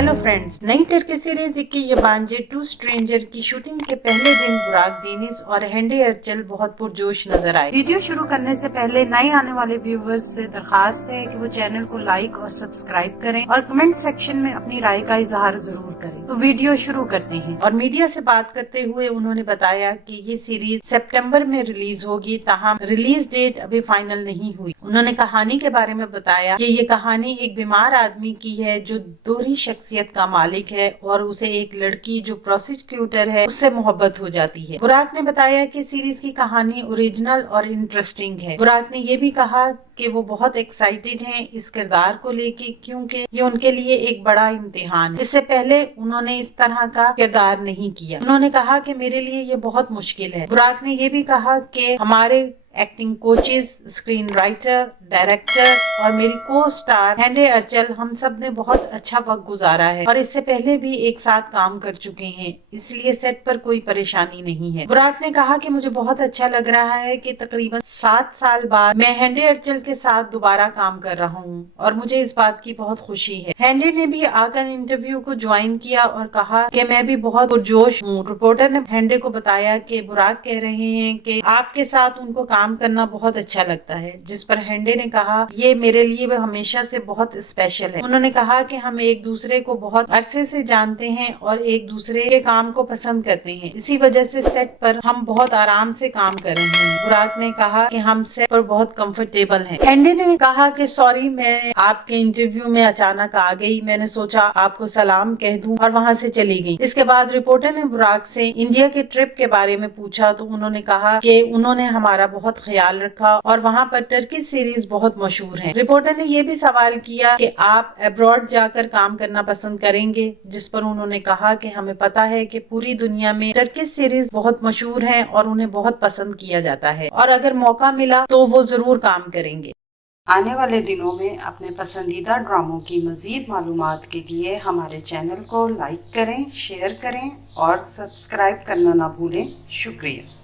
Hello friends, नई Turkey series इक्की याबांची to stranger की शूटिंग के पहले दिन बुराक डेनिस और हैंडे अर्चल बहुत पुरजोश नजर आए। वीडियो शुरू करने से पहले नए आने वाले व्यूवर्स से दरखास्त है कि वो चैनल को लाइक और सब्सक्राइब करें और कमेंट सेक्शन में अपनी राय का इजहार जरूर करें। तो वीडियो शुरू करते हैं। और मीडिया से बात करते हुए उन्होंने बताया कि ये सीरीज सितंबर में रिलीज होगी, ताहम रिलीज डेट अभी फाइनल नहीं हुई। उन्होंने कहानी के बारे में बताया कि ये कहानी एक बीमार आदमी की है जो दोहरी शख्सियत का मालिक है और उसे एक लड़की जो प्रोसिक्यूटर है उससे मोहब्बत हो जाती है। बुराक ने बताया कि सीरीज की कहानी ओरिजिनल और इंटरेस्टिंग है। बुराक ने ये भी कहा कि वो बहुत एक्साइटेड हैं इस किरदार को लेके, क्योंकि ये उनके लिए एक बड़ा इम्तिहान है। इससे पहले उन्होंने इस तरह का किरदार नहीं किया। उन्होंने कहा कि मेरे लिए ये बहुत मुश्किल है। बुराक ने ये भी कहा कि हमारे acting coaches, screen writer, director और मेरी को स्टार हैंडे अर्चल, हम सब ने बहुत अच्छा वक्त गुजारा है और इससे पहले भी एक साथ काम कर चुके हैं, इसलिए सेट पर कोई परेशानी नहीं है। बुराक ने कहा कि मुझे बहुत अच्छा लग रहा है कि तकरीबन 7 साल बाद मैं हैंडे अर्चल के साथ दोबारा काम कर रहा हूँ और मुझे इस बात की बहुत खुशी है। हैंडे ने भी आकर इंटरव्यू को ज्वाइन किया और कहा कि मैं भी बहुत पुरजोश हूँ। रिपोर्टर ने हैंडे को बताया कि बुराक कह रहे हैं कि आपके साथ उनको काम करना बहुत अच्छा लगता है, जिस पर हैंडे ने कहा ये मेरे लिए हमेशा से बहुत स्पेशल है। उन्होंने कहा कि हम एक दूसरे को बहुत अरसे से जानते हैं और एक दूसरे के काम को पसंद करते हैं, इसी वजह से सेट पर हम बहुत आराम से काम कर रहे हैं। बुराक ने कहा कि हम सेट पर बहुत कंफर्टेबल हैं। हैंडे ने कहा कि सॉरी, मैं आपके इंटरव्यू में अचानक आ गई, मैंने सोचा आपको सलाम कह दूं और वहां से चली गई। इसके बाद रिपोर्टर ने बुराक से इंडिया के ट्रिप के बारे में पूछा तो उन्होंने कहा कि उन्होंने हमारा बहुत ख्याल रखा और वहाँ पर टर्की सीरीज बहुत मशहूर है। रिपोर्टर ने यह भी सवाल किया कि आप अब्रॉड जाकर काम करना पसंद करेंगे, जिस पर उन्होंने कहा कि हमें पता है कि पूरी दुनिया में टर्की सीरीज बहुत मशहूर हैं और उन्हें बहुत पसंद किया जाता है और अगर मौका मिला तो वो जरूर काम करेंगे। आने वाले दिनों में अपने पसंदीदा ड्रामों की मजीद मालूमात के लिए हमारे चैनल को लाइक करें, शेयर करें और सब्सक्राइब करना ना भूलें। शुक्रिया।